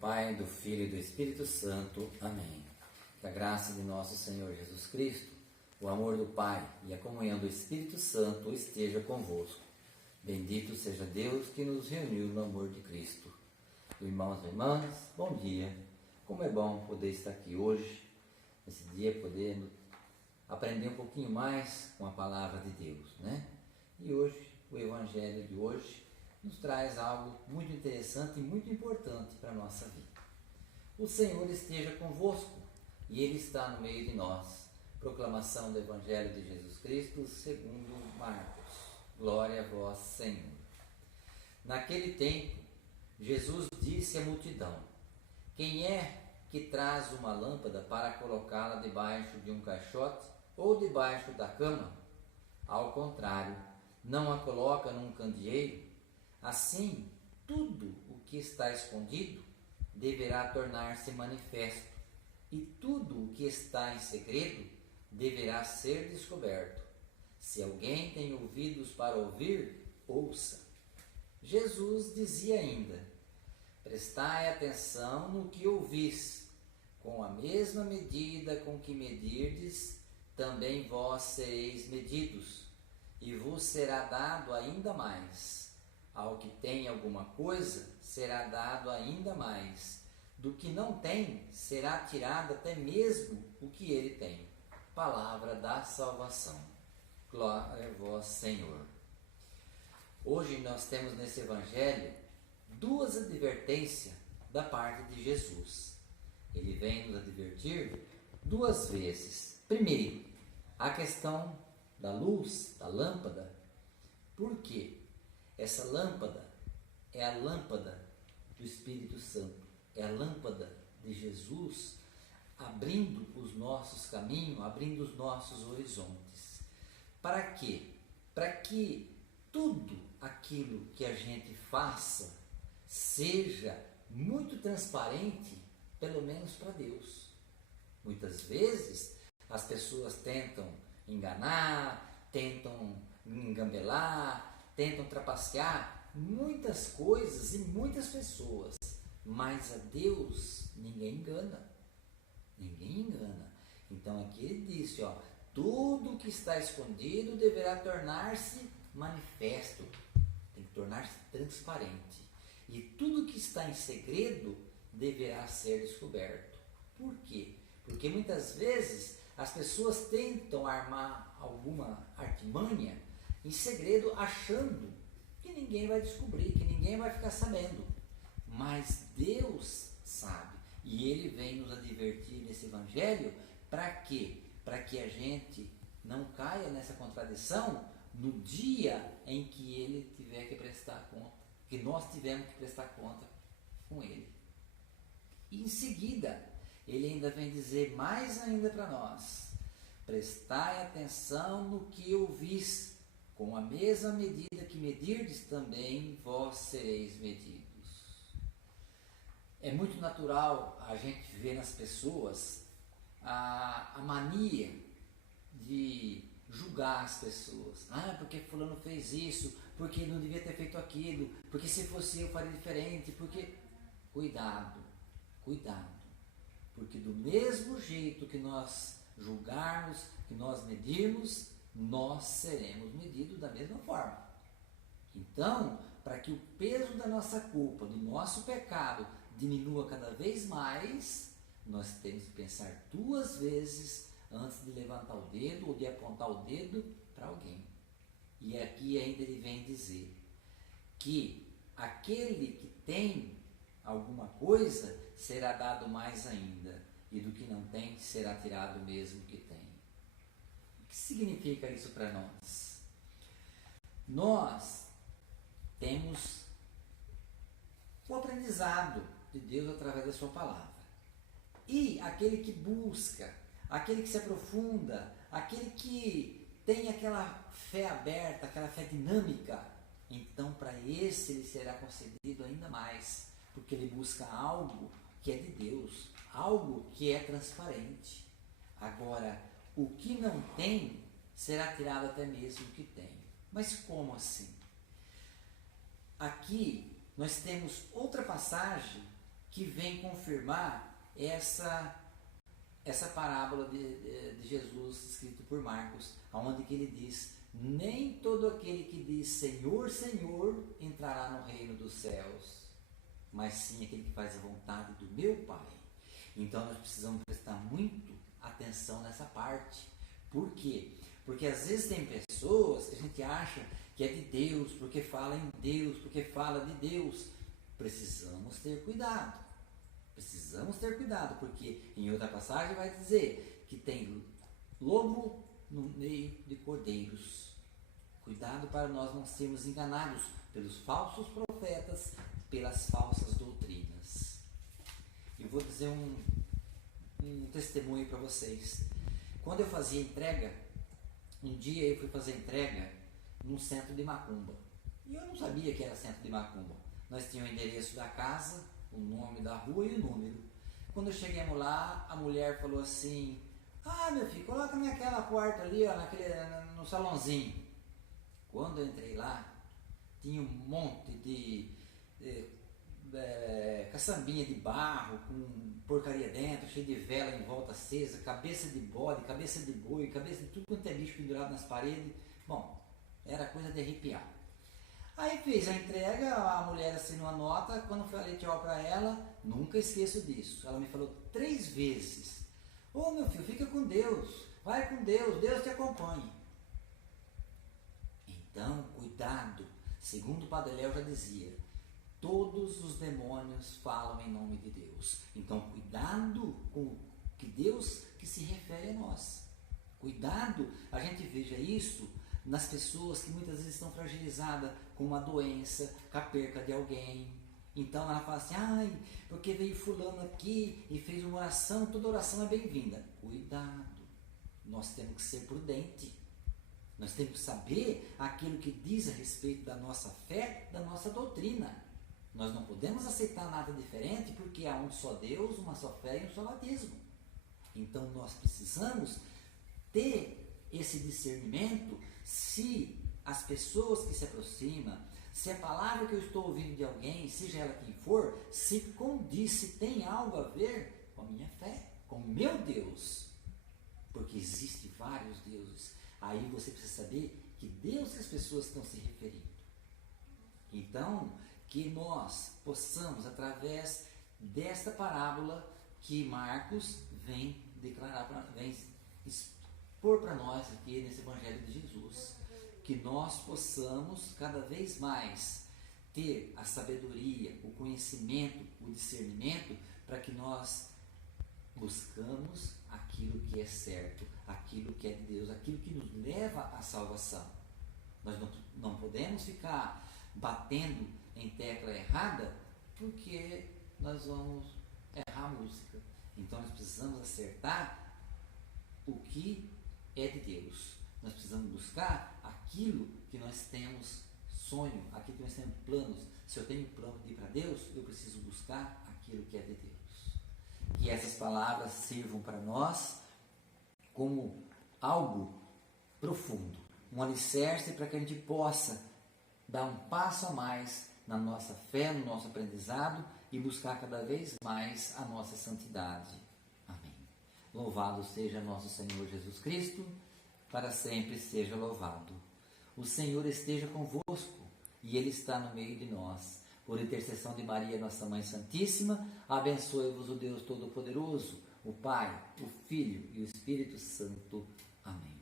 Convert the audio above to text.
Pai, do Filho e do Espírito Santo. Amém. Que a graça de nosso Senhor Jesus Cristo, o amor do Pai e a comunhão do Espírito Santo esteja convosco. Bendito seja Deus que nos reuniu no amor de Cristo. Irmãos e irmãs, bom dia. Como é bom poder estar aqui hoje, nesse dia, poder aprender um pouquinho mais com a palavra de Deus, né? E hoje, o Evangelho de hoje nos traz algo muito interessante e muito importante para a nossa vida. O Senhor esteja convosco e Ele está no meio de nós. Proclamação do Evangelho de Jesus Cristo segundo Marcos. Glória a vós, Senhor. Naquele tempo, Jesus disse à multidão: quem é que traz uma lâmpada para colocá-la debaixo de um caixote ou debaixo da cama? Ao contrário, não a coloca num candeeiro? Assim, tudo o que está escondido deverá tornar-se manifesto, e tudo o que está em segredo deverá ser descoberto. Se alguém tem ouvidos para ouvir, ouça. Jesus dizia ainda: prestai atenção no que ouvis. Com a mesma medida com que medirdes, também vós sereis medidos, e vos será dado ainda mais. Ao que tem alguma coisa, será dado ainda mais. Do que não tem, será tirado até mesmo o que ele tem. Palavra da salvação. Glória a vós, Senhor. Hoje nós temos nesse Evangelho duas advertências da parte de Jesus. Ele vem nos advertir duas vezes. Primeiro, a questão da luz, da lâmpada. Por quê? Essa lâmpada é a lâmpada do Espírito Santo, é a lâmpada de Jesus abrindo os nossos caminhos, abrindo os nossos horizontes. Para quê? Para que tudo aquilo que a gente faça seja muito transparente, pelo menos para Deus. Muitas vezes as pessoas tentam enganar, tentam engambelar, tentam trapacear muitas coisas e muitas pessoas, mas a Deus ninguém engana. Ninguém engana. Então aqui ele disse, tudo que está escondido deverá tornar-se manifesto, tem que tornar-se transparente. E tudo que está em segredo deverá ser descoberto. Por quê? Porque muitas vezes as pessoas tentam armar alguma artimanha em segredo, achando que ninguém vai descobrir, que ninguém vai ficar sabendo. Mas Deus sabe. E Ele vem nos advertir nesse Evangelho para quê? Para que a gente não caia nessa contradição no dia em que Ele tiver que prestar conta, que nós tivemos que prestar conta com Ele. E em seguida, Ele ainda vem dizer mais ainda para nós: prestai atenção no que ouvis. Com a mesma medida que medirdes, também vós sereis medidos. É muito natural a gente ver nas pessoas a mania de julgar as pessoas. Porque fulano fez isso, porque não devia ter feito aquilo, porque se fosse eu faria diferente, porque... Cuidado, porque do mesmo jeito que nós julgarmos, que nós medirmos, nós seremos medidos da mesma forma. Então, para que o peso da nossa culpa, do nosso pecado, diminua cada vez mais, nós temos que pensar duas vezes antes de levantar o dedo ou de apontar o dedo para alguém. E aqui ainda ele vem dizer que aquele que tem alguma coisa será dado mais ainda, e do que não tem será tirado mesmo que tem. O que significa isso para nós? Nós temos o aprendizado de Deus através da sua palavra. E aquele que busca, aquele que se aprofunda, aquele que tem aquela fé aberta, aquela fé dinâmica, então para esse ele será concedido ainda mais, porque ele busca algo que é de Deus, algo que é transparente. Agora, o que não tem, será tirado até mesmo o que tem. Mas como assim? Aqui nós temos outra passagem que vem confirmar essa parábola de Jesus escrito por Marcos, onde que ele diz: nem todo aquele que diz Senhor, Senhor entrará no reino dos céus, mas sim aquele que faz a vontade do meu Pai. Então nós precisamos prestar muito atenção nessa parte. Por quê? Porque às vezes tem pessoas que a gente acha que é de Deus, porque fala em Deus, porque fala de Deus. Precisamos ter cuidado. Precisamos ter cuidado, porque em outra passagem vai dizer que tem lobo no meio de cordeiros. Cuidado para nós não sermos enganados pelos falsos profetas, pelas falsas doutrinas. Eu vou dizer um testemunho para vocês. Quando eu fazia entrega, um dia eu fui fazer entrega num centro de macumba. E eu não sabia que era centro de macumba. Nós tínhamos o endereço da casa, o nome da rua e o número. Quando chegamos lá, a mulher falou assim: ah, meu filho, coloca naquela porta ali, ó, no salãozinho. Quando eu entrei lá, tinha um monte de caçambinha de barro, com porcaria dentro, cheio de vela em volta acesa, cabeça de bode, cabeça de boi, cabeça de tudo quanto é bicho pendurado nas paredes. Bom, era coisa de arrepiar. Aí fiz a entrega, a mulher assinou a nota. Quando eu falei tchau para ela, nunca esqueço disso, ela me falou 3 vezes: ô meu filho, fica com Deus, vai com Deus, Deus te acompanhe. Então, cuidado. Segundo o Padre Léo já dizia, todos os demônios falam em nome de Deus. Então, cuidado com o que Deus que se refere a nós. Cuidado, a gente veja isso nas pessoas que muitas vezes estão fragilizadas com uma doença, com a perca de alguém. Então ela fala assim: ai, porque veio fulano aqui e fez uma oração, toda oração é bem-vinda. Cuidado, nós temos que ser prudentes. Nós temos que saber aquilo que diz a respeito da nossa fé, da nossa doutrina. Nós não podemos aceitar nada diferente, porque há um só Deus, uma só fé e um só batismo. Então nós precisamos ter esse discernimento se as pessoas que se aproximam, se a palavra que eu estou ouvindo de alguém, seja ela quem for, se condiz, se tem algo a ver com a minha fé, com o meu Deus. Porque existem vários deuses. Aí você precisa saber que Deus que as pessoas estão se referindo. Então, que nós possamos, através desta parábola que Marcos vem declarar, vem expor para nós aqui nesse Evangelho de Jesus, que nós possamos cada vez mais ter a sabedoria, o conhecimento, o discernimento, para que nós buscamos aquilo que é certo, aquilo que é de Deus, aquilo que nos leva à salvação. Nós não podemos ficar batendo em tecla errada, porque nós vamos errar a música. Então nós precisamos acertar o que é de Deus. Nós precisamos buscar aquilo que nós temos sonho, aquilo que nós temos planos. Se eu tenho plano de ir para Deus, eu preciso buscar aquilo que é de Deus. Que essas palavras sirvam para nós como algo profundo, um alicerce para que a gente possa dar um passo a mais na nossa fé, no nosso aprendizado e buscar cada vez mais a nossa santidade. Amém. Louvado seja nosso Senhor Jesus Cristo, para sempre seja louvado. O Senhor esteja convosco e Ele está no meio de nós. Por intercessão de Maria, nossa Mãe Santíssima, abençoe-vos o Deus Todo-Poderoso, o Pai, o Filho e o Espírito Santo. Amém.